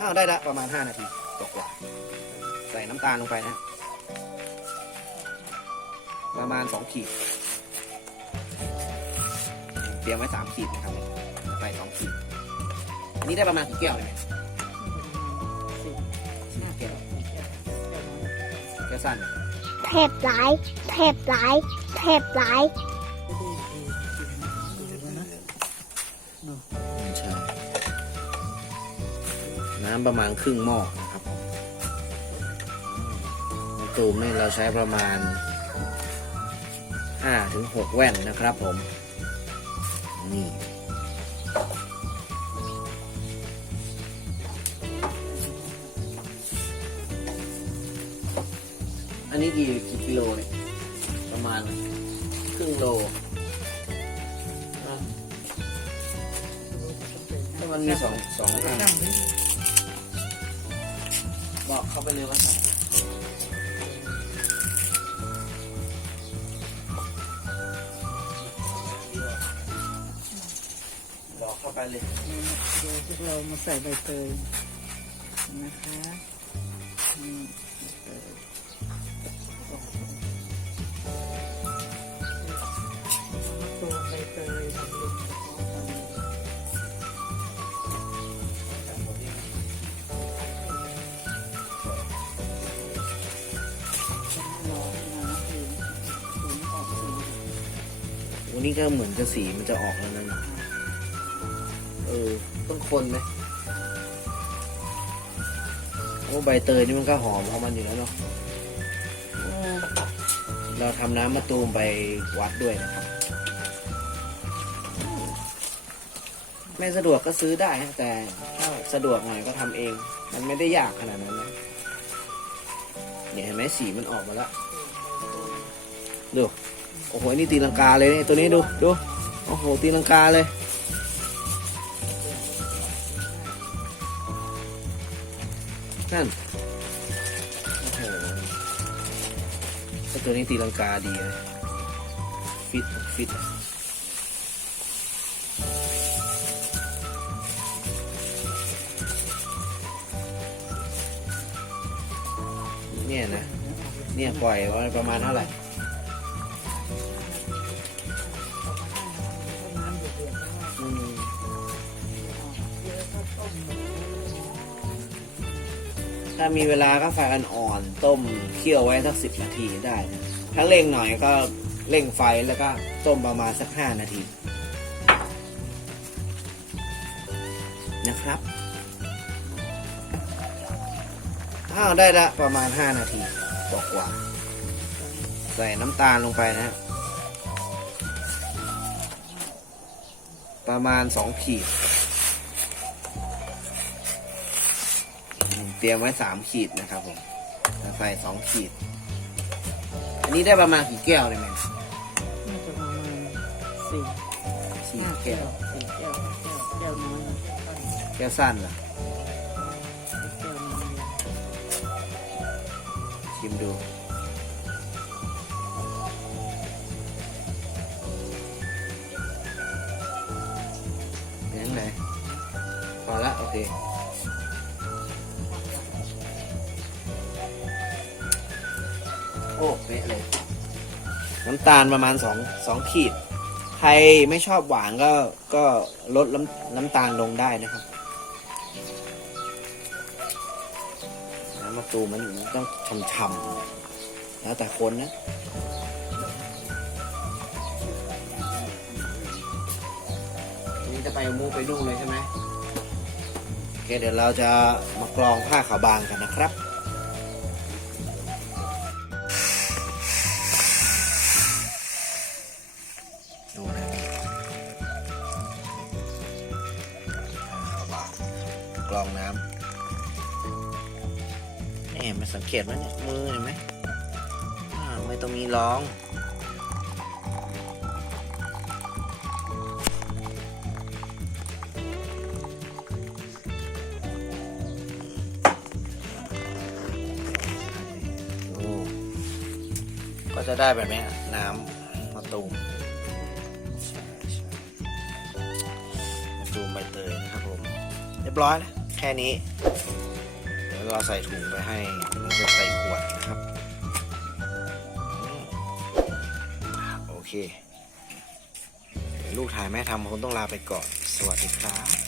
อ้าวได้ละประมาณ 5 นาทีตกกว่าใส่น้ำตาลลงไปนะ ประมาณ 2 ขีด เตรียมไว้ 3 ขีดนะครับใส่2ขีด อันนี้ได้ประมาณกี่แก้วเนี่ยสี่แก้วแก้วสั้นเนี่ยเทปหลายเทปหลายเทปหลาย น้ำประมาณครึ่งหม้อนะครับมะตูมนี่เราใช้ประมาณ5-6ถึง6แว่นนะครับผม นี่ อันนี้กี่กี่กิโลเนี่ยประมาณครึ่งโลอะถ้ามันมีสองสองอัน บอกเข้าไปเลยว่าใส่บอกเข้าไปเลยเดี๋ยวพวกเรามาใส่ใบเตยนะคะนี่ใบเตย วันนี้ก็เหมือนจะสีมันจะออกแล้วนะเนี่ยเออต้องคนไหมโอ้ใบเตยนี่มันก็หอมของมันอยู่แล้วเนาะเราทำน้ำมะตูมไปวัดด้วยนะครับ ไม่สะดวกก็ซื้อได้แต่ถ้าสะดวกหน่อยก็ทำเอง มันไม่ได้ยากขนาดนั้นนะเนี่ยเห็นไหมสีมันออกมาแล้วดู โอ้โหนี่ตีลังกาเลยนี่ตัวนี้ดูดูโอ้โหตีลังกาเลย นั่นโอ้โหตัวนี้ตีลังกาดีเลยฟิตฟิตเนี่ยนะ เนี่ยปล่อยไว้ประมาณเท่าไหร่ ถ้ามีเวลาก็ไฟอ่อนๆต้มเคี่ยวไว้สักสิบนาทีได้นะถ้าเร่งหน่อยก็เร่งไฟแล้วก็ต้มประมาณสักห้านาทีนะครับอ้าวได้ละประมาณห้านาทีกว่าๆใส่น้ำตาลลงไปนะ ประมาณสองขีด เตรียมไว้สามขีดนะครับผมแล้วใส่สองขีด อันนี้ได้ประมาณกี่แก้วเลยแม่น่าจะประมาณสี่สี่ห้าแก้แก้ววสี่แก้วห้าแก้วแก้วน้อยนะแก้วแก้วสั้นล่ะแก้วน้อยชิมดูเป็นยังไงพอละโอเค โอ้เป๊ะเลย น้ำตาลประมาณสองสองขีด ใครไม่ชอบหวานก็ก็ลดน้ำน้ำตาลลงได้นะครับน้ำมะตูมมันมันต้องฉ่ำๆแล้วแต่คนนะนี่จะไปมูไปนู่นเลยใช่ไหมโอเคเดี๋ยวเราจะมากรองผ้าขาวบางกันนะครับ ดูนะผ้าวางกรองน้ำนี่มาสังเกตไหมเนี่ยมือเห็นไหมไม่ต้องมีร้องก็จะได้แบบนี้น้ำมะตูม ตูมใบเตยนะครับผมเรียบร้อยแล้วแค่นี้ เดี๋ยวเราใส่ถุงไปให้เราจะใส่ขวดนะครับอืมโอเคเดี๋ยวลูกถ่ายแม่ทำคงต้องลาไปก่อน สวัสดีครับ